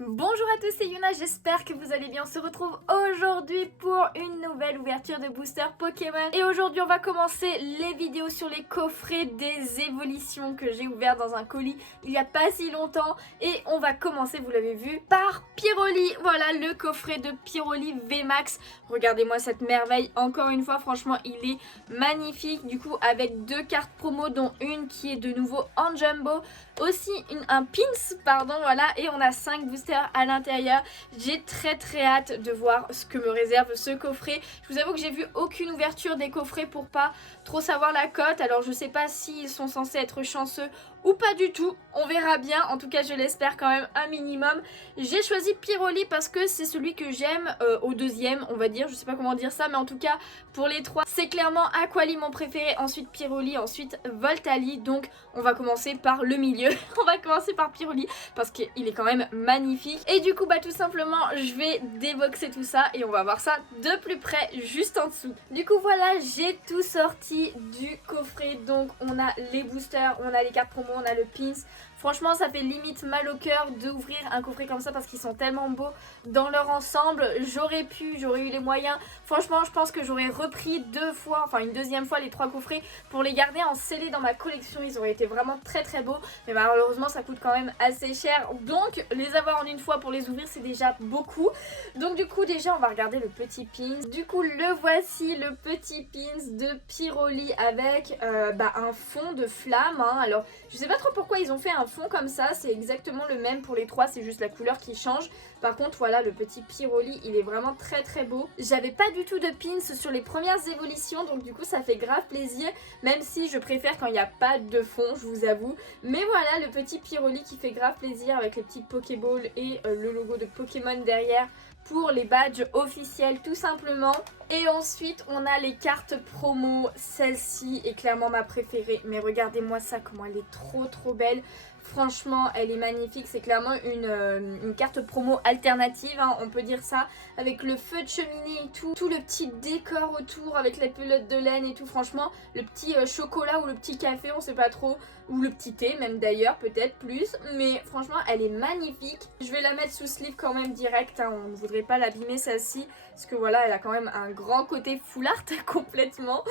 Bonjour à tous, c'est Yuna, j'espère que vous allez bien. On se retrouve aujourd'hui pour une nouvelle ouverture de booster Pokémon. Et aujourd'hui on va commencer les vidéos sur les coffrets des évolutions que j'ai ouverts dans un colis il n'y a pas si longtemps. Et on va commencer, vous l'avez vu, par Pyroli. Voilà le coffret de Pyroli VMAX. Regardez-moi cette merveille, encore une fois, franchement il est magnifique. Du coup avec deux cartes promo dont une qui est de nouveau en jumbo. Aussi un pins, pardon, voilà. Et on a 5 boosters à l'intérieur. J'ai très hâte de voir ce que me réserve ce coffret. Je vous avoue que j'ai vu aucune ouverture des coffrets pour pas trop savoir la cote. Alors je sais pas s'ils sont censés être chanceux ou pas du tout, on verra bien, en tout cas je l'espère quand même un minimum. J'ai choisi Pyroli parce que c'est celui que j'aime au deuxième, on va dire, je sais pas comment dire ça, mais en tout cas pour les trois, c'est clairement Aquali mon préféré, ensuite Pyroli, ensuite Voltali, donc on va commencer par le milieu, on va commencer par Pyroli parce qu'il est quand même magnifique. Et du coup bah tout simplement je vais déboxer tout ça et on va voir ça de plus près juste en dessous. Du coup voilà, j'ai tout sorti du coffret, donc on a les boosters, on a les cartes promo, on a le pins. Franchement ça fait limite mal au cœur d'ouvrir un coffret comme ça parce qu'ils sont tellement beaux dans leur ensemble. J'aurais eu les moyens. Franchement je pense que j'aurais repris une deuxième fois les trois coffrets pour les garder en scellé dans ma collection. Ils auraient été vraiment très beaux. Mais malheureusement ça coûte quand même assez cher. Donc les avoir en une fois pour les ouvrir c'est déjà beaucoup. Donc du coup déjà on va regarder le petit pins. Du coup le voici, le petit pins de Pyroli avec un fond de flamme. Alors je sais pas trop pourquoi ils ont fait un fond comme ça, c'est exactement le même pour les trois, c'est juste la couleur qui change. Par contre voilà, le petit Pyroli il est vraiment très beau. J'avais pas du tout de pins sur les premières évolutions, donc du coup ça fait grave plaisir, même si je préfère quand il n'y a pas de fond, je vous avoue. Mais voilà le petit Pyroli qui fait grave plaisir avec les petits Pokéballs et le logo de Pokémon derrière pour les badges officiels tout simplement. Et ensuite on a les cartes promo, celle-ci est clairement ma préférée, mais regardez-moi ça comment elle est trop belle. Franchement elle est magnifique, c'est clairement une carte promo alternative, on peut dire ça, avec le feu de cheminée et tout le petit décor autour avec les pelotes de laine et tout. Franchement le petit chocolat ou le petit café, on sait pas trop, ou le petit thé même d'ailleurs, peut-être plus, mais franchement elle est magnifique. Je vais la mettre sous sleeve quand même direct, on ne voudrait pas l'abîmer celle-ci, parce que voilà elle a quand même un grand côté full art complètement.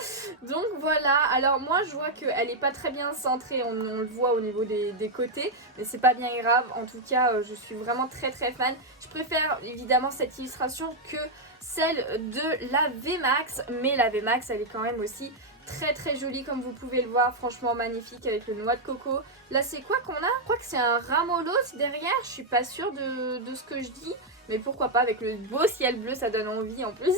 Donc voilà, alors moi je vois qu'elle est pas très bien centrée, on le voit au niveau des côtés, mais c'est pas bien grave. En tout cas je suis vraiment très fan. Je préfère évidemment cette illustration que celle de la VMAX, mais la VMAX elle est quand même aussi très jolie comme vous pouvez le voir, franchement magnifique avec le noix de coco. Là c'est quoi qu'on a? Je crois que c'est un ramolos derrière, je suis pas sûre de ce que je dis, mais pourquoi pas, avec le beau ciel bleu ça donne envie en plus.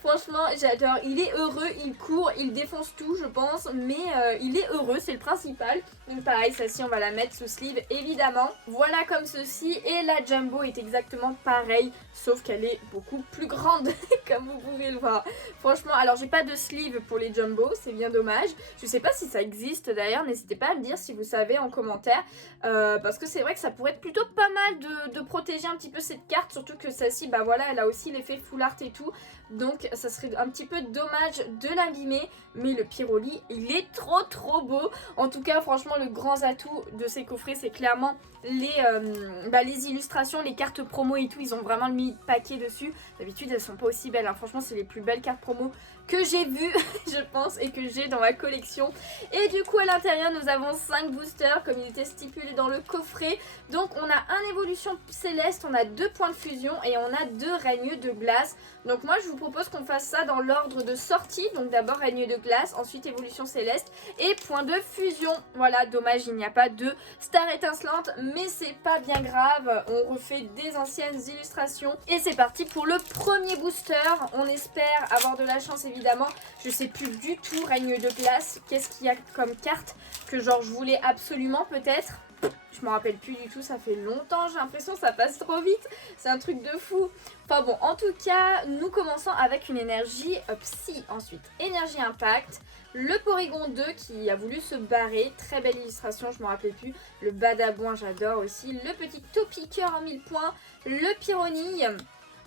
Franchement j'adore, il est heureux, il court, il défonce tout je pense, mais il est heureux, c'est le principal. Donc pareil, celle-ci on va la mettre sous sleeve évidemment. Voilà comme ceci, et la jumbo est exactement pareille, sauf qu'elle est beaucoup plus grande comme vous pouvez le voir. Franchement, alors j'ai pas de sleeve pour les jumbo, c'est bien dommage. Je sais pas si ça existe d'ailleurs, n'hésitez pas à me dire si vous savez en commentaire, parce que c'est vrai que ça pourrait être plutôt pas mal de protéger un petit peu cette carte, surtout que celle-ci, bah voilà, elle a aussi l'effet full art et tout, donc ça serait un petit peu dommage de l'abîmer. Mais le Pyroli il est trop beau. En tout cas franchement le grand atout de ces coffrets c'est clairement les illustrations, les cartes promo et tout, ils ont vraiment mis le paquet dessus. D'habitude elles sont pas aussi belles, franchement c'est les plus belles cartes promo que j'ai vues je pense, et que j'ai dans ma collection. Et du coup à l'intérieur nous avons 5 boosters comme il était stipulé dans le coffret. Donc on a un évolution céleste, on a 2 points de fusion et on a 2 règnes de glace. Donc moi je vous propose qu'on fasse ça dans l'ordre de sortie. Donc d'abord règne de glace, ensuite évolution céleste et point de fusion. Voilà, dommage il n'y a pas de star étincelante, mais c'est pas bien grave, on refait des anciennes illustrations. Et c'est parti pour le premier booster, on espère avoir de la chance évidemment. Je sais plus du tout, règne de glace, qu'est-ce qu'il y a comme carte que genre je voulais absolument peut-être. Je me rappelle plus du tout, ça fait longtemps, j'ai l'impression que ça passe trop vite, c'est un truc de fou. Enfin bon, en tout cas, nous commençons avec une énergie psy, ensuite énergie impact, le Porygon 2 qui a voulu se barrer, très belle illustration, je me rappelle plus, le Badabouin j'adore aussi, le petit Topiqueur en 1000 points, le Pyronille,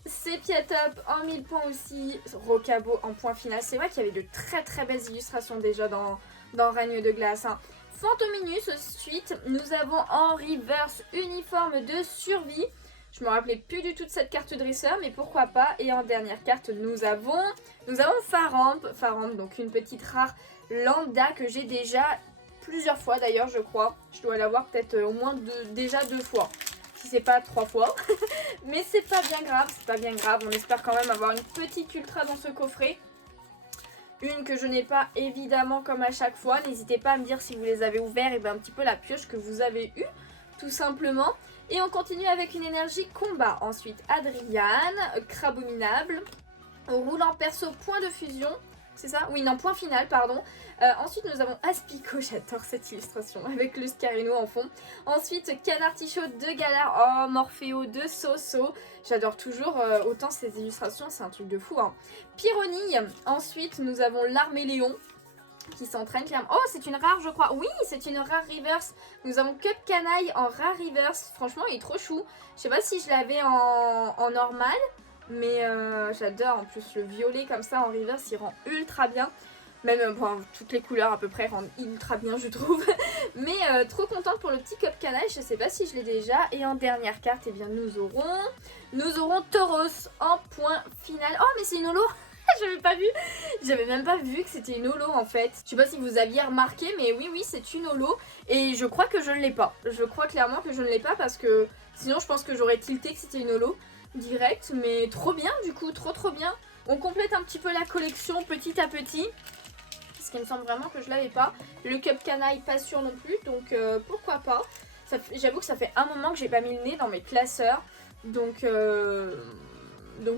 Sepiatop en 1000 points aussi, Rocabo en point final. C'est vrai qu'il y avait de très belles illustrations déjà dans Règne de glace. Fantominus ensuite, nous avons en reverse uniforme de survie. Je me rappelais plus du tout de cette carte dresseur, mais pourquoi pas. Et en dernière carte, nous avons Faramp. Faramp, donc une petite rare lambda que j'ai déjà plusieurs fois d'ailleurs, je crois. Je dois l'avoir peut-être au moins déjà 2 fois. Si c'est pas 3 fois. Mais c'est pas bien grave, c'est pas bien grave. On espère quand même avoir une petite ultra dans ce coffret. Une que je n'ai pas évidemment comme à chaque fois. N'hésitez pas à me dire si vous les avez ouverts et bien un petit peu la pioche que vous avez eue. Tout simplement. Et on continue avec une énergie combat. Ensuite, Adriane, Crabominable, Roulant Perso, point de fusion. C'est ça? Oui, non, point final, pardon. Ensuite, nous avons Aspico, j'adore cette illustration, avec le Scarino en fond. Ensuite, Canartichaud de Galar, oh, Morpheo de Soso. J'adore toujours autant ces illustrations, c'est un truc de fou. Hein. Pyronille. Ensuite, nous avons l'Arméléon qui s'entraîne clairement. Oh, c'est une rare, je crois. Oui, c'est une rare reverse. Nous avons Cup Canaille en rare reverse. Franchement, il est trop chou. Je sais pas si je l'avais en normal. Mais j'adore en plus le violet comme ça en reverse, il rend ultra bien. Même bon, toutes les couleurs à peu près rendent ultra bien je trouve. Mais trop contente pour le petit Cup Canaille, je sais pas si je l'ai déjà. Et en dernière carte, eh bien nous aurons Tauros en point final. Oh mais c'est une holo. J'avais pas vu, j'avais même pas vu que c'était une holo en fait. Je sais pas si vous aviez remarqué, mais oui c'est une holo. Et je crois que je ne l'ai pas. Je crois clairement que je ne l'ai pas parce que sinon je pense que j'aurais tilté que c'était une holo direct, mais trop bien du coup, trop bien. On complète un petit peu la collection petit à petit, parce qu'il me semble vraiment que je l'avais pas. Le Cup Canaille pas sûr non plus, donc pourquoi pas. J'avoue que ça fait un moment que j'ai pas mis le nez dans mes classeurs, donc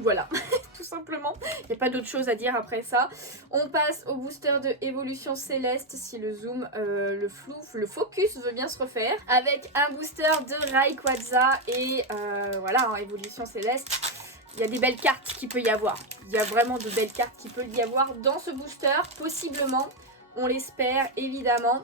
voilà, tout simplement. Il n'y a pas d'autre chose à dire après ça. On passe au booster de Évolution Céleste si le zoom, le focus veut bien se refaire. Avec un booster de Rayquaza et voilà, en Évolution Céleste. Il y a des belles cartes qu'il peut y avoir. Il y a vraiment de belles cartes qu'il peut y avoir dans ce booster, possiblement. On l'espère, évidemment.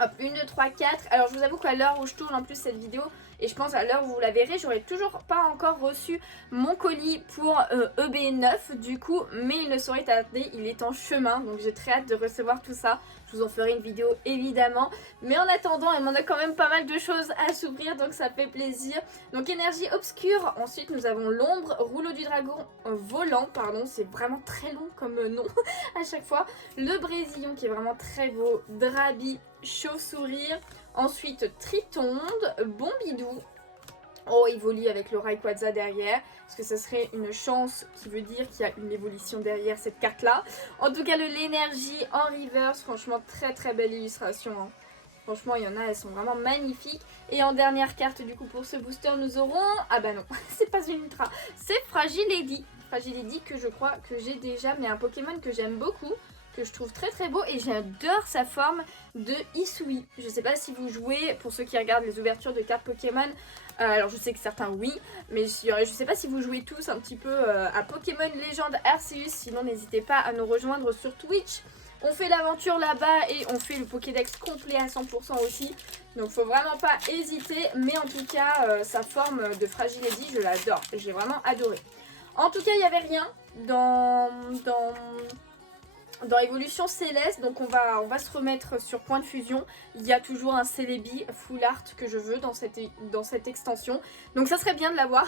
Hop, 1, 2, 3, 4. Alors je vous avoue qu'à l'heure où je tourne en plus cette vidéo, et je pense à l'heure où vous la verrez, j'aurais toujours pas encore reçu mon colis pour EB9 du coup, mais il ne saurait tarder, il est en chemin, donc j'ai très hâte de recevoir tout ça. Je vous en ferai une vidéo évidemment, mais en attendant, il m'en a quand même pas mal de choses à s'ouvrir, donc ça fait plaisir. Donc énergie obscure, ensuite nous avons l'ombre, rouleau du dragon volant, pardon, c'est vraiment très long comme nom à chaque fois. Le Brésillon qui est vraiment très beau, Drabi, chauve-sourire. Ensuite, Tritonde, Bombidou. Oh, évolue avec le Rayquaza derrière. Parce que ça serait une chance qui veut dire qu'il y a une évolution derrière cette carte-là. En tout cas, l'énergie en reverse. Franchement, très belle illustration. Hein. Franchement, il y en a, elles sont vraiment magnifiques. Et en dernière carte, du coup, pour ce booster, nous aurons... Ah bah non, c'est pas une ultra. C'est Fragilady. Fragilady que je crois que j'ai déjà, mais un Pokémon que j'aime beaucoup. Que je trouve très beau et j'adore sa forme de Hisui. Je sais pas si vous jouez, pour ceux qui regardent les ouvertures de cartes Pokémon, alors je sais que certains oui, mais je sais pas si vous jouez tous un petit peu à Pokémon Légende Arceus, sinon n'hésitez pas à nous rejoindre sur Twitch. On fait l'aventure là-bas et on fait le Pokédex complet à 100% aussi, donc faut vraiment pas hésiter, mais en tout cas sa forme de Fragilady je l'adore, j'ai vraiment adoré. En tout cas il n'y avait rien dans Évolution Céleste, donc on va se remettre sur point de fusion. Il y a toujours un Celebi Full Art que je veux dans cette extension, donc ça serait bien de l'avoir.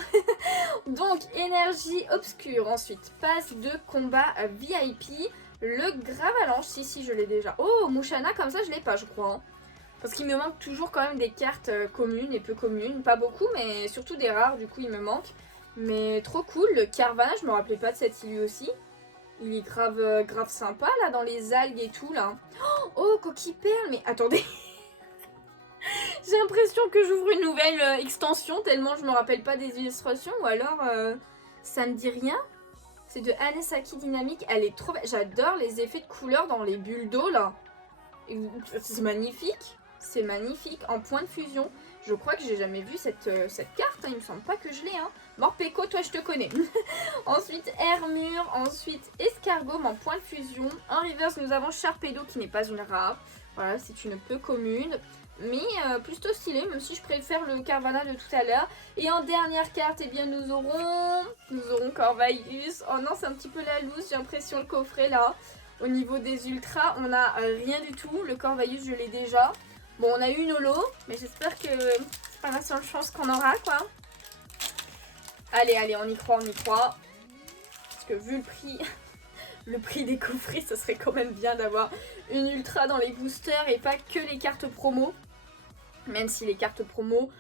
Donc énergie obscure, ensuite passe de combat VIP, le Gravalanche, si je l'ai déjà. Oh, Mouchana comme ça je l'ai pas je crois, hein. Parce qu'il me manque toujours quand même des cartes communes et peu communes, pas beaucoup mais surtout des rares, du coup il me manque. Mais trop cool, le Carvanha, je me rappelais pas de cette illu aussi. Il est grave sympa là dans les algues et tout là. Oh, coquille perle, mais attendez. J'ai l'impression que j'ouvre une nouvelle extension tellement je me rappelle pas des illustrations ou alors ça me dit rien. C'est de Anesaki Dynamique, elle est trop belle. J'adore les effets de couleur dans les bulles d'eau là. C'est magnifique. C'est magnifique en point de fusion. Je crois que j'ai jamais vu cette carte, hein. Il me semble pas que je l'ai. Hein. Morpeko, toi je te connais. Ensuite Hermure, ensuite Escargot en point de fusion. En reverse nous avons Sharpedo qui n'est pas une rare. Voilà, c'est une peu commune. Mais plutôt stylé, même si je préfère le Carvanha de tout à l'heure. Et en dernière carte, eh bien nous aurons Corvaïus. Oh non, c'est un petit peu la loose, j'ai l'impression le coffret là. Au niveau des ultras, on a rien du tout. Le Corvaillus, je l'ai déjà. Bon, on a eu une holo, mais j'espère que c'est pas la seule chance qu'on aura, quoi. Allez, on y croit, on y croit. Parce que vu le prix, le prix des coffrets, ça serait quand même bien d'avoir une ultra dans les boosters et pas que les cartes promo. Même si les cartes promo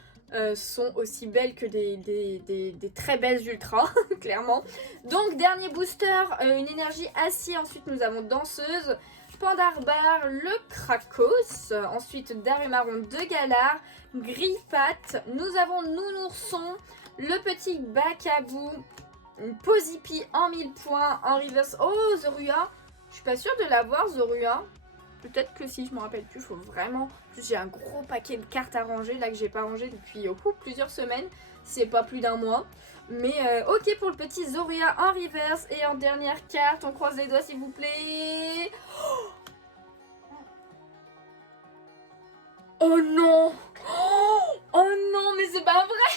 sont aussi belles que des très belles ultras, clairement. Donc, dernier booster, une énergie acier. Ensuite, nous avons Danseuse, Pandarbar, le Krakos. Ensuite, Darumarion de Galar, Grillpatte. Nous avons Nounourson, le petit Bacabou, Pozipi en 1000 points, en reverse. Oh, Zorua. Je suis pas sûre de l'avoir, Zorua. Peut-être que si, je me rappelle plus, faut vraiment... En plus, j'ai un gros paquet de cartes à ranger, là, que j'ai pas rangé depuis plusieurs semaines. C'est pas plus d'un mois. Mais ok pour le petit Zorua en reverse. Et en dernière carte, on croise les doigts s'il vous plaît. Oh non. Oh non, mais c'est pas vrai.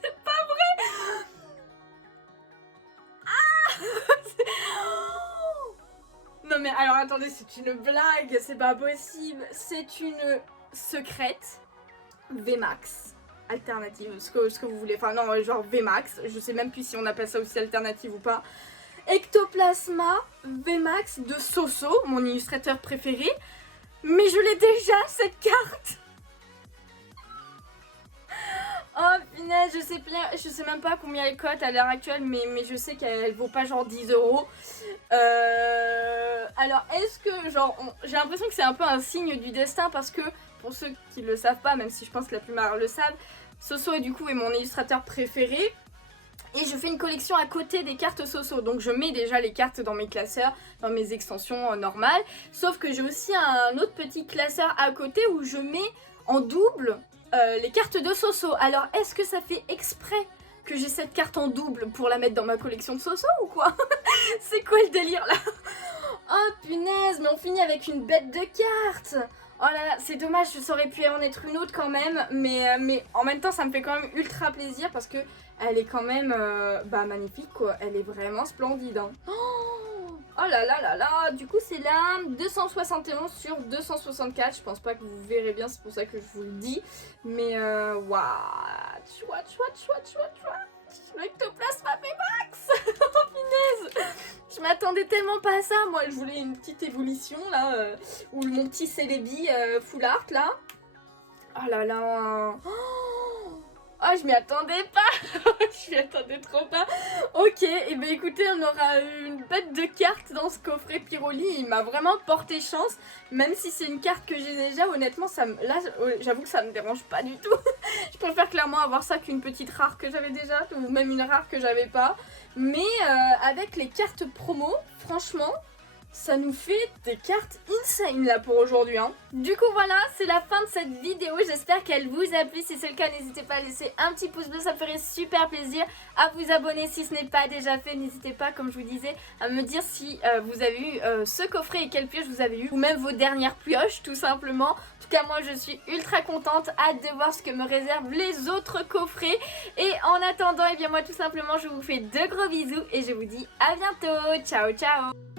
C'est pas vrai. Non mais alors attendez, c'est une blague, c'est pas possible. C'est une secrète VMAX alternative, ce que vous voulez. Enfin non, genre VMAX, je sais même plus si on appelle ça aussi alternative ou pas. Ectoplasma VMAX de Soso, mon illustrateur préféré. Mais je l'ai déjà, cette carte. Oh punaise, je sais même pas combien elle cote à l'heure actuelle, mais je sais qu'elle vaut pas genre 10 €. Alors est-ce que genre, j'ai l'impression que c'est un peu un signe du destin parce que, pour ceux qui le savent pas, même si je pense que la plupart le savent, Soso du coup est mon illustrateur préféré. Et je fais une collection à côté des cartes Soso, donc je mets déjà les cartes dans mes classeurs, dans mes extensions normales. Sauf que j'ai aussi un autre petit classeur à côté où je mets en double les cartes de Soso. Alors est-ce que ça fait exprès que j'ai cette carte en double pour la mettre dans ma collection de Soso ou quoi? C'est quoi le délire là? Oh punaise, mais on finit avec une bête de cartes. Oh là là, c'est dommage, ça aurait pu en être une autre quand même, mais en même temps ça me fait quand même ultra plaisir parce que elle est quand même magnifique quoi, elle est vraiment splendide. Hein. Oh là là là là, du coup c'est la 271 sur 264, je pense pas que vous verrez bien, c'est pour ça que je vous le dis, mais waouh, l'ectoplasme VMAX. Oh punaise. Je m'attendais tellement pas à ça, moi je voulais une petite évolution là, ou mon petit Celebi full art là. Oh là là. Oh, je m'y attendais pas. Je m'y attendais trop pas. Ok, et ben écoutez, on aura une bête de cartes dans ce coffret Pyroli. Il m'a vraiment porté chance. Même si c'est une carte que j'ai déjà, honnêtement, là, j'avoue que ça me dérange pas du tout. Je préfère clairement avoir ça qu'une petite rare que j'avais déjà, ou même une rare que j'avais pas. Mais avec les cartes promo, franchement... ça nous fait des cartes insane là pour aujourd'hui. Hein. Du coup voilà, c'est la fin de cette vidéo. J'espère qu'elle vous a plu. Si c'est le cas, n'hésitez pas à laisser un petit pouce bleu. Ça me ferait super plaisir. À vous abonner si ce n'est pas déjà fait. N'hésitez pas, comme je vous disais, à me dire si vous avez eu ce coffret et quelle pioche vous avez eu. Ou même vos dernières pioches tout simplement. En tout cas moi je suis ultra contente. Hâte de voir ce que me réservent les autres coffrets. Et en attendant, et bien moi tout simplement je vous fais de gros bisous. Et je vous dis à bientôt. Ciao ciao.